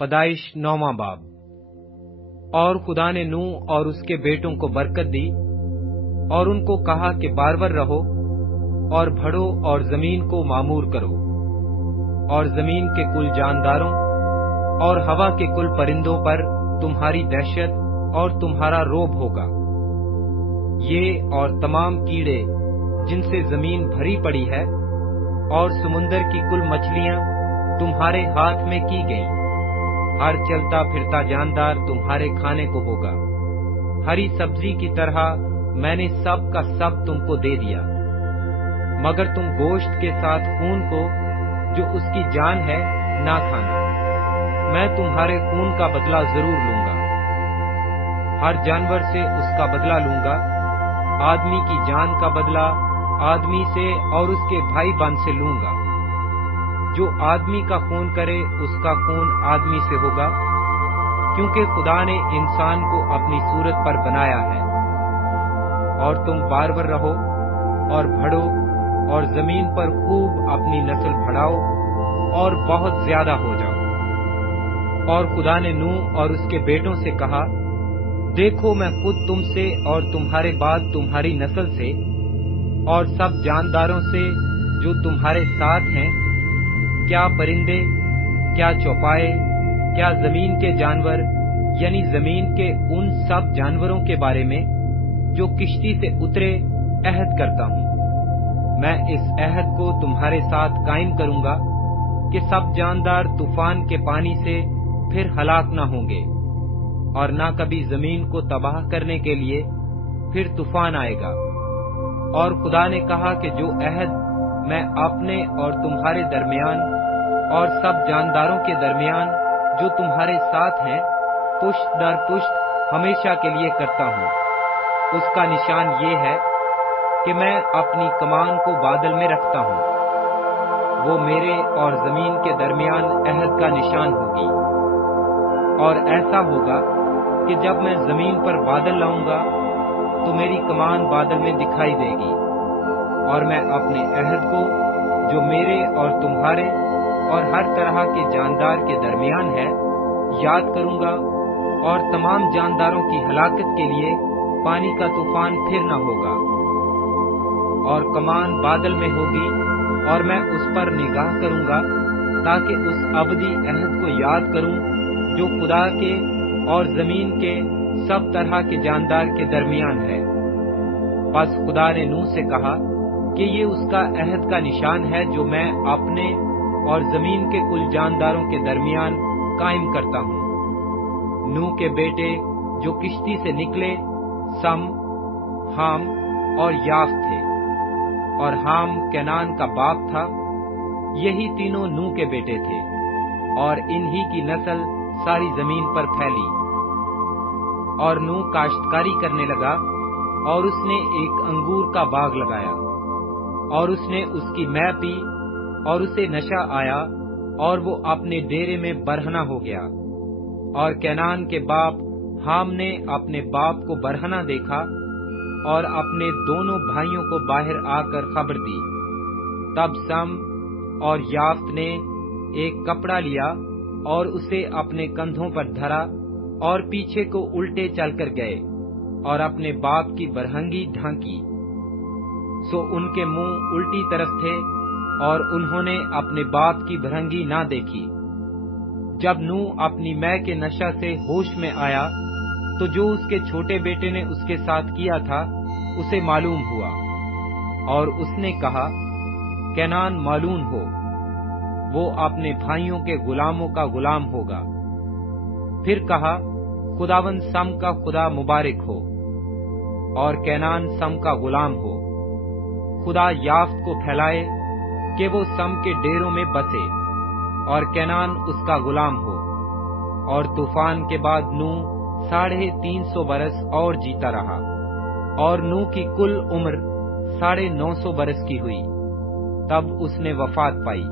پیدائش 9واں باب۔ اور خدا نے نوح اور اس کے بیٹوں کو برکت دی اور ان کو کہا کہ بارور رہو اور بڑھو اور زمین کو معمور کرو، اور زمین کے کل جانداروں اور ہوا کے کل پرندوں پر تمہاری دہشت اور تمہارا روب ہوگا۔ یہ اور تمام کیڑے جن سے زمین بھری پڑی ہے اور سمندر کی کل مچھلیاں تمہارے ہاتھ میں کی گئیں، ہر چلتا پھرتا جاندار تمہارے کھانے کو ہوگا۔ ہری سبزی کی طرح میں نے سب کا سب تم کو دے دیا، مگر تم گوشت کے ساتھ خون کو جو اس کی جان ہے نہ کھانا، میں تمہارے خون کا بدلہ ضرور لوں گا۔ ہر جانور سے اس کا بدلہ لوں گا، آدمی کی جان کا بدلہ آدمی سے اور اس کے بھائی بہن سے لوں گا۔ جو آدمی کا خون کرے اس کا خون آدمی سے ہوگا، کیونکہ خدا نے انسان کو اپنی صورت پر بنایا ہے۔ اور تم بارور رہو اور بڑھو اور زمین پر خوب اپنی نسل بڑھاؤ اور بہت زیادہ ہو جاؤ۔ اور خدا نے نوح اور اس کے بیٹوں سے کہا، دیکھو میں خود تم سے اور تمہارے بعد تمہاری نسل سے اور سب جانداروں سے جو تمہارے ساتھ ہیں، کیا پرندے، کیا چوپائے، کیا زمین کے جانور، یعنی زمین کے ان سب جانوروں کے بارے میں جو کشتی سے اترے عہد کرتا ہوں۔ میں اس عہد کو تمہارے ساتھ قائم کروں گا کہ سب جاندار طوفان کے پانی سے پھر ہلاک نہ ہوں گے، اور نہ کبھی زمین کو تباہ کرنے کے لیے پھر طوفان آئے گا۔ اور خدا نے کہا کہ جو عہد میں اپنے اور تمہارے درمیان اور سب جانداروں کے درمیان جو تمہارے ساتھ ہیں پشت در پشت ہمیشہ کے لیے کرتا ہوں، اس کا نشان یہ ہے کہ میں اپنی کمان کو بادل میں رکھتا ہوں، وہ میرے اور زمین کے درمیان عہد کا نشان ہوگی۔ اور ایسا ہوگا کہ جب میں زمین پر بادل لاؤں گا تو میری کمان بادل میں دکھائی دے گی، اور میں اپنے عہد کو جو میرے اور تمہارے اور ہر طرح کے جاندار کے درمیان ہے یاد کروں گا، اور تمام جانداروں کی ہلاکت کے لیے پانی کا طوفان پھر نہ ہوگا۔ اور کمان بادل میں ہوگی، اور میں اس پر نگاہ کروں گا تاکہ اس ابدی عہد کو یاد کروں جو خدا کے اور زمین کے سب طرح کے جاندار کے درمیان ہے۔ پس خدا نے نوح سے کہا کہ یہ اس کا عہد کا نشان ہے جو میں اپنے اور زمین کے کل جانداروں کے درمیان قائم کرتا ہوں۔ نوح کے بیٹے جو کشتی سے نکلے سم، حام اور یافت تھے، اور حام کینان کا باپ تھا۔ یہی تینوں نوح کے بیٹے تھے، اور انہی کی نسل ساری زمین پر پھیلی۔ اور نوح کاشتکاری کرنے لگا، اور اس نے ایک انگور کا باغ لگایا، اور اس نے اس کی مے پی، اور اسے نشہ آیا، اور وہ اپنے ڈیرے میں برہنہ ہو گیا۔ اور کینان کے باپ حام نے اپنے باپ کو برہنہ دیکھا، اور اپنے دونوں بھائیوں کو باہر آ کر خبر دی۔ تب سم اور یافت نے ایک کپڑا لیا اور اسے اپنے کندھوں پر دھرا، اور پیچھے کو الٹے چل کر گئے، اور اپنے باپ کی برہنگی ڈھانکی۔ سو ان کے منہ الٹی طرف تھے، اور انہوں نے اپنے باپ کی برہنگی نہ دیکھی۔ جب نوح اپنی مے کے نشہ سے ہوش میں آیا تو جو اس کے چھوٹے بیٹے نے اس کے ساتھ کیا تھا اسے معلوم ہوا، اور اس نے کہا، کینان معلوم ہو، وہ اپنے بھائیوں کے غلاموں کا غلام ہوگا۔ پھر کہا، خداوند سم کا خدا مبارک ہو، اور کینان سم کا غلام ہو۔ خدا یافت کو پھیلائے کہ وہ سم کے ڈیروں میں بسے، اور کینان اس کا غلام ہو۔ اور طوفان کے بعد نوح 350 برس اور جیتا رہا، اور نوح کی کل عمر 950 برس کی ہوئی، تب اس نے وفات پائی۔